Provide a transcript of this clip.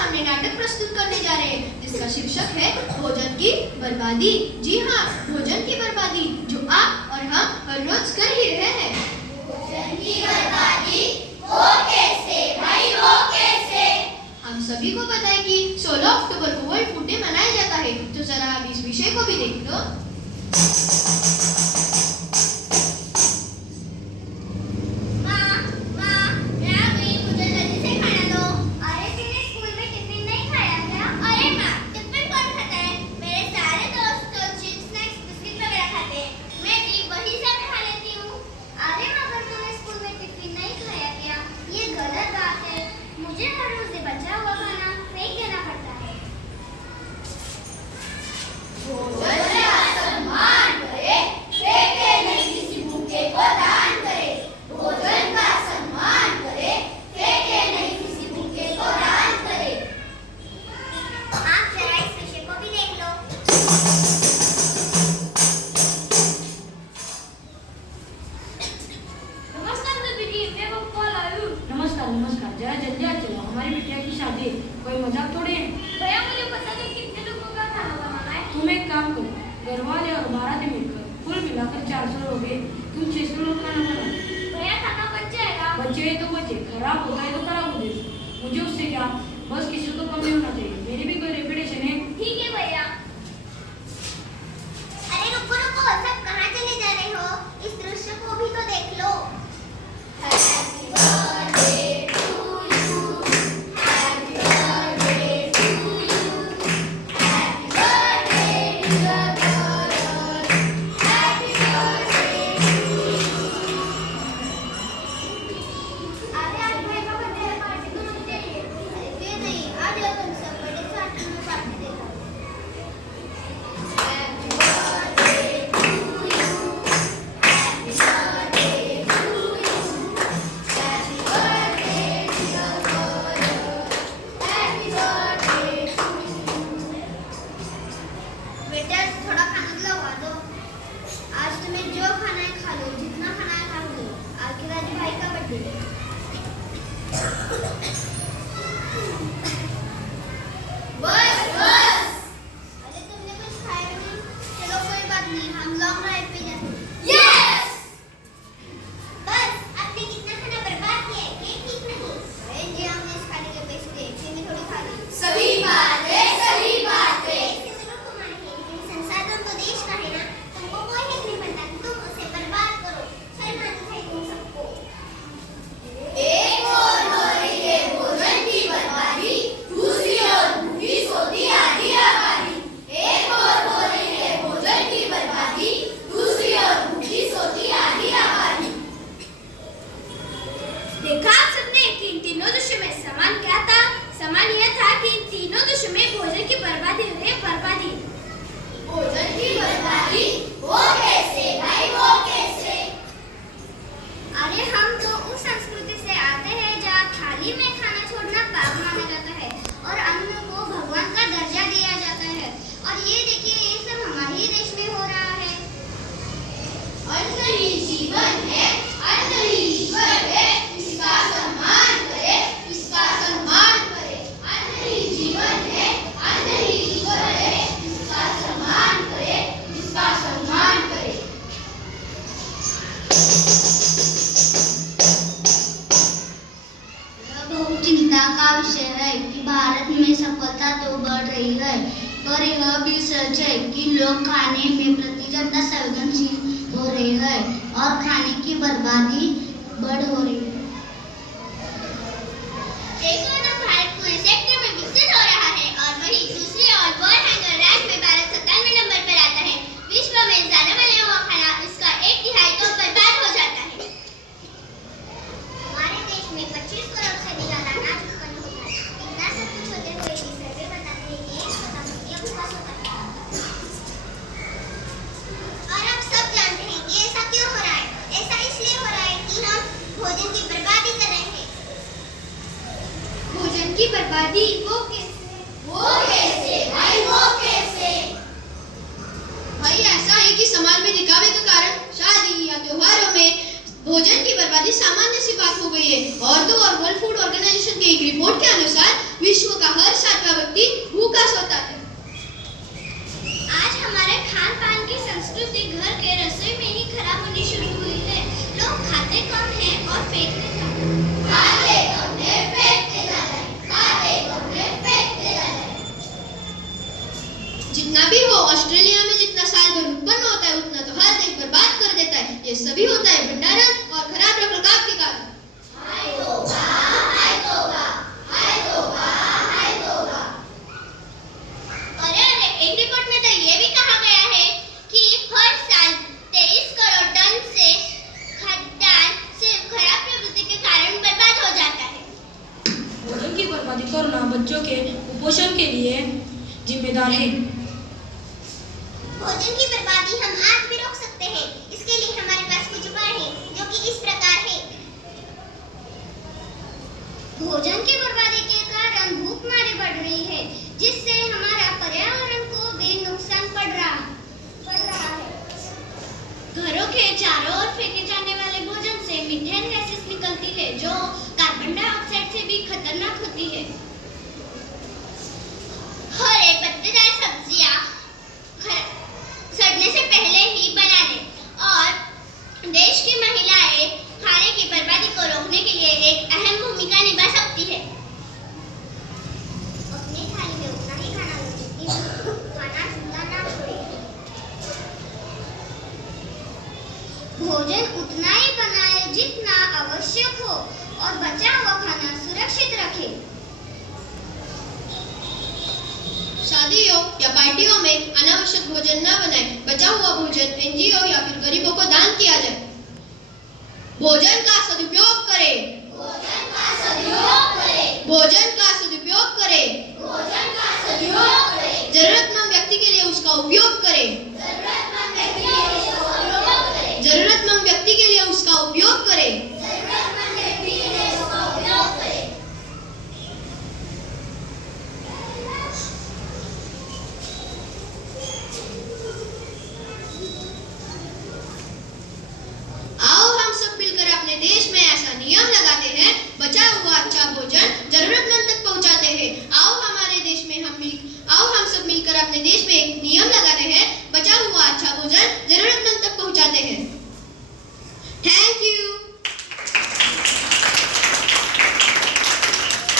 सामने नाटक प्रस्तुत करने जा रहे हैं जिसका शीर्षक है भोजन की बर्बादी। जी हाँ, भोजन की बर्बादी जो आप और हम हर रोज कर ही रहे हैं। भोजन की बर्बादी वो कैसे भाई, वो कैसे? हम सभी को पता है कि 16 अक्टूबर को वर्ल्ड फूड डे मनाया जाता है, तो जरा आप इस विषय को भी देख लो। नमस्कार, जरा जल्दी आ चलो, हमारी बिटिया की शादी है, कोई मजाक थोड़ी है। भैया मुझे पता नहीं कितने लोगों का खाना बनाना है। तुम एक काम करो, घर वाले और 12 दिन मिलकर कुल मिलाकर 400 लोग हैं, तुम 600 लोग खाना बनाओ। भैया खाना बच जाएगा? बचे तो बचे, खराब होता है तो खराब हो जाए, मुझे उससे क्या, बस किसी को कम नहीं होना चाहिए, मेरी भी कोई रेपुटेशन है। ठीक है भैया। अरे रुको रुको, सब कहाँ चले जा रहे हो? इस दृश्य को भी तो देख लो। देखा आप सबने कि इन तीनों दृश्य में समान क्या था? समान यह था कि इन तीनों दृश्य में भोजन की बर्बादी हो रही है, बर्बादी। भोजन की बर्बादी वो कैसे भाई, वो कैसे? अरे हम तो उस संस्कृति से आते हैं जहाँ थाली में खाना छोड़ना पाप माना जाता है और अन्न को भगवान का दर्जा दिया जाता है। और ये देखिए, ये सब हमारे ही देश में हो रहा है। अन्न ही जीवन है, अन्न ही ईश्वर है, इसका सम्मान करे, इसका सम्मान करे। अन्न ही जीवन है, अन्न ही ईश्वर है, इसका सम्मान करे, इसका सम्मान करे। बहुत चिंता का विषय है कि भारत में सफलता तो बढ़ रही है, पर यह भी सच है कि लोग खाने में प्रति ज्यादा संवेदनशील हो रहे हैं और खाने की बर्बादी बढ़ हो रही है। देखो ना, भारत पूरे सेक्टर में विकसित हो रहा है और वहीं दूसरी ओर वर्ल्ड हंगर रैंक में भारत 97वें नंबर पर आता है। विश्व में ज्यादा बना हुआ खाना इसका 1/3 तो बर्बाद हो जाता है। हमारे देश में 25 करोड़ से भी ज्यादा अनाज उत्पन्न होता है। इतना सब कुछ होते हुए भी सर्वे बताते हैं कि 1 सप्ताह में यह विकास होता है। और आप सब जानते हैं कि ऐसा क्यों हो रहा है? ऐसा इसलिए हो रहा है कि हम भोजन की बर्बादी कर रहे हैं। भोजन की बर्बादी वो कैसे? वो कैसे भाई, वो कैसे? भाई ऐसा है कि समाज में दिखावे के कारण शादी या त्योहारों में भोजन की बर्बादी सामान्य सी बात हो गई है। और तो और वर्ल्ड फूड ऑर्गेनाइजेशन की एक रिपोर्ट के अनुसार विश्व का हर भूखा व्यक्ति भूखा सोता है। आज हमारे खान पान की संस्कृति घर के रसोई में ही खराब होनी शुरू हुई है। लोग खाते कम हैं और फेंकते ज्यादा। खाते कम है, फेंकते ज्यादा है। खाते कम है, फेंकते ज्यादा है। जितना भी हो, ऑस्ट्रेलिया में जितना साल भर उत्पन्न होता है उतना तो हर देश बर्बाद कर देता है। ये सभी होता है भंडारण और खराब रखरखाव के कारण। हाय तौबा, हाय तौबा, हाय तौबा, हाय तौबा। अरे एक रिपोर्ट में तो ये भी कहा गया है कि हर साल 23 करोड़ टन से खाद्यान्न सिर्फ खराब प्रवृत्ति के कारण बर्बाद हो जाता है। भोजन की बर्बादी करना बच्चों के कुपोषण के लिए जिम्मेदार है। भोजन की बर्बादी हम आज भी रोक सकते हैं। इसके लिए हमारे पास कुछ उपाय हैं, जो कि इस प्रकार है। भोजन की बर्बादी के कारण भूखमरी बढ़ रही है, जिससे हमारा पर्यावरण को भी नुकसान पड़ रहा है। घरों के चारों ओर फेंके जाने वाले भोजन से मीथेन गैसेस निकलती है, जो कार्बन डाइऑक्साइड से भी खतरनाक होती है। हरे पत्तेदार सब्जियां सड़ने से पहले ही बना लें और देश की महिलाएं खाने की बर्बादी को रोकने के लिए एक अहम भूमिका निभा सकती है। अपनी थाली में उतना ही खाना लो जितनी खाना जितना ना छोड़े। भोजन उतना ही बनाए जितना आवश्यक हो और बचा हुआ खाना सुरक्षित रखें। शादियों या पार्टियों में अनावश्यक भोजन न बनाएं। बचा हुआ भोजन एनजीओ या फिर गरीबों को दान किया जाए। भोजन का सदुपयोग करें। भोजन का सदुपयोग करें। भोजन का सदुपयोग करें। भोजन का सदुपयोग करें। जरूरतमंद व्यक्ति के लिए उसका उपयोग करें। जरूरतमंद व्यक्ति के लिए उसका उपयोग करें। जरूरतमंद व्यक्ति के लिए उसका उपयोग करें। जरूरतमंद व्यक्ति के लिए उसका उपयोग करें। आओ हम सब मिलकर अपने देश में ऐसा नियम लगाते हैं, बचा हुआ अच्छा भोजन जरूरतमंद तक पहुंचाते हैं। आओ हम सब मिलकर अपने देश में एक नियम लगाते हैं, बचा हुआ अच्छा भोजन जरूरतमंद तक पहुंचाते हैं।